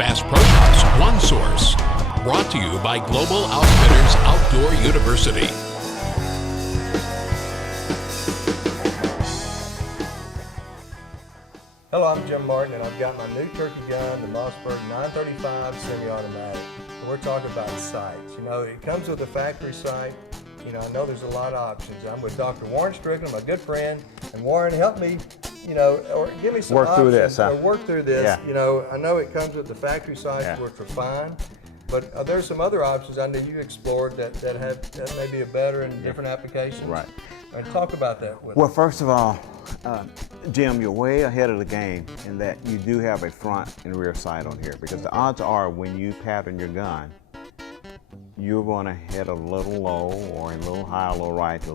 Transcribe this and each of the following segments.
Bass Pro Shops One Source. Brought to you by Global Outfitters Outdoor University. Hello, I'm Jim Martin, and I've got my new turkey gun, the Mossberg 935 semi-automatic. And we're talking about sights. You know, it comes with a factory sight. You know, I know there's a lot of options. I'm with Dr. Warren Strickland, my good friend, and Warren, help me, you know, or give me some work options, through this, huh? or work through this. Yeah. You know, I know it comes with the factory sights, Yeah. which are fine, but there's some other options I know you explored that may be a better and different applications. Right. And talk about that with Well, us. first of all, Jim, you're way ahead of the game in that you do have a front and rear sight on here, because the odds are when you pattern your gun, you're going to hit a little low or a little high, a little right, a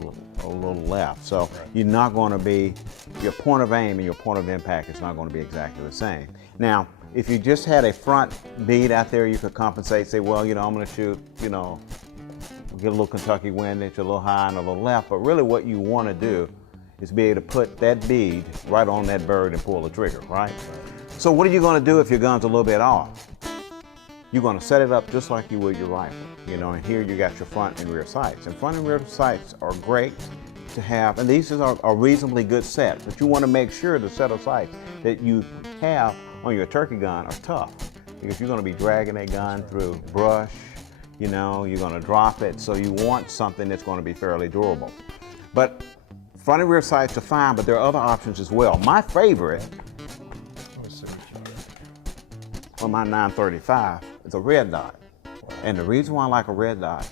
little left. So you're not going to be, your point of aim and your point of impact is not going to be exactly the same. Now, if you just had a front bead out there, you could compensate, say, well, you know, I'm going to shoot, you know, get a little Kentucky windage, a little high and a little left. But really what you want to do is be able to put that bead right on that bird and pull the trigger, right? So what are you going to do if your gun's a little bit off? You're going to set it up just like you would your rifle, you know, and here you got your front and rear sights. And front and rear sights are great to have, and these are a reasonably good set, but you want to make sure the set of sights that you have on your turkey gun are tough, because you're going to be dragging that gun through brush, you know, you're going to drop it, so you want something that's going to be fairly durable. But front and rear sights are fine, but there are other options as well. My favorite on my 935 is a red dot. And the reason why I like a red dot,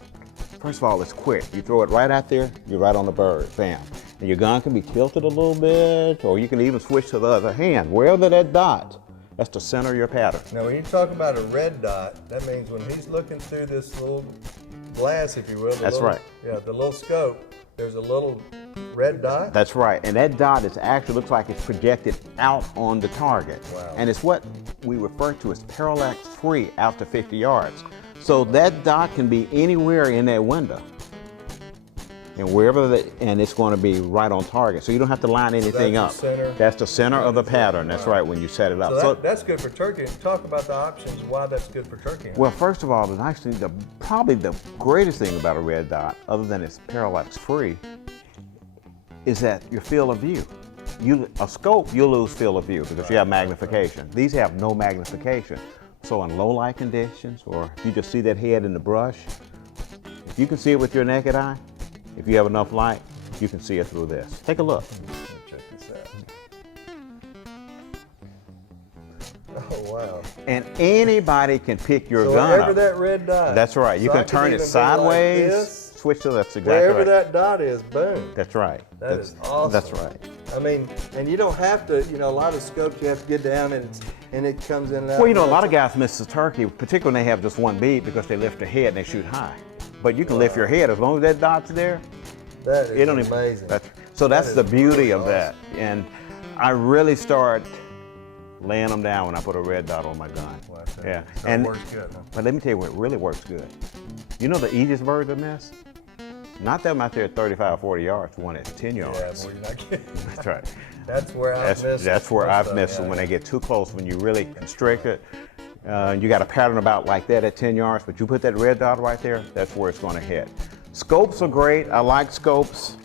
first of all, it's quick. You throw it right out there, you're right on the bird, bam. And your gun can be tilted a little bit, or you can even switch to the other hand. Wherever that dot, that's the center of your pattern. Now, when you talk about a red dot, that means when he's looking through this little glass, if you will. That's right. Yeah, the little scope, there's a little red dot? That's right, and that dot is actually looks like it's projected out on the target. Wow. And it's what we refer to as parallax free out to 50 yards. So that dot can be anywhere in that window. And wherever and it's going to be right on target. So you don't have to line anything up. That's the center of the pattern. That's right, when you set it up. So that's good for turkey. Talk about the options, why that's good for turkey. Well, first of all, the nice thing, probably the greatest thing about a red dot, other than it's parallax free, is that your field of view. A scope, you'll lose field of view because you have magnification. These have no magnification. So in low light conditions, or if you just see that head in the brush, if you can see it with your naked eye, if you have enough light, you can see it through this. Take a look. Check this out. Oh, wow. And anybody can pick your gun wherever up. that red dot. That's right. You can turn it sideways, like switch to that's exactly wherever right. that dot is, boom. That's right. That is awesome. That's right. I mean, and you don't have to, you know, a lot of scopes you have to get down and it comes in and out. Well, you know, a lot of guys miss the turkey, particularly when they have just one bead, because they lift their head and they shoot high. But you can lift your head as long as that dot's there. That is amazing. So that's the beauty of awesome. that. And I really start laying them down when I put a red dot on my gun. Wow, yeah. So And it works good, huh? But let me tell you what really works good. You know the easiest bird to miss? Not them out there at 35, 40 yards, one at 10 yards. Yeah, boy, you're not kidding. That's right. That's where I've missed. That's where I've missed them, when they get too close, when you really constrict it. You got a pattern about like that at 10 yards, but you put that red dot right there, that's where it's going to hit. Scopes are great. I like scopes.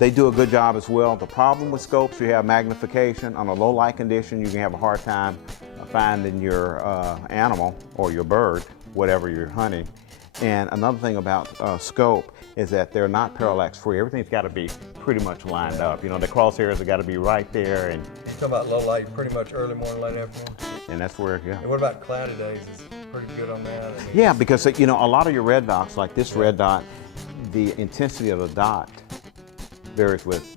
They do a good job as well. The problem with scopes, you have magnification. On a low light condition, you can have a hard time finding your animal or your bird, whatever you're hunting. And another thing about scope is that they're not parallax free. Everything's got to be pretty much lined up. You know, the crosshairs have got to be right there. And you talk about low light, pretty much early morning, late afternoon. And that's where, yeah. And what about cloudy days? Is pretty good on that? I mean, yeah, because you know, a lot of your red dots, like this red dot, the intensity of the dot varies with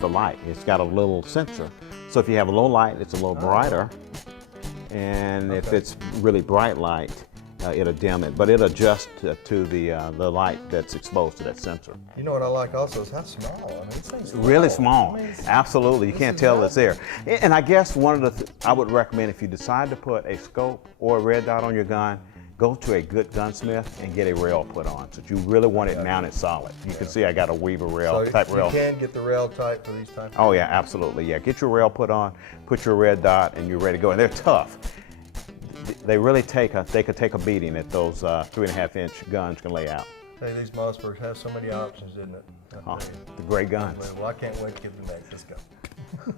the light. It's got a little sensor. So if you have a low light, it's a little brighter. And if it's really bright light, it'll dim it, but it'll adjust to the light that's exposed to that sensor. You know what I like also is how small. I mean, this thing's small. Really small. I mean, Absolutely, you can't tell it's there. And I guess one of the I would recommend, if you decide to put a scope or a red dot on your gun, go to a good gunsmith and get a rail put on. So you really want it mounted solid. You can see I got a Weaver rail, type rail. You can get the rail type for these types. Oh yeah, absolutely. Yeah, get your rail put on, put your red dot, and you're ready to go. And they're tough. they really they could take a beating that those 3.5-inch guns can lay out. Hey, these Mossbergs have so many options, didn't it? Oh, the great guns. Well, I can't wait to get the next. Let's go.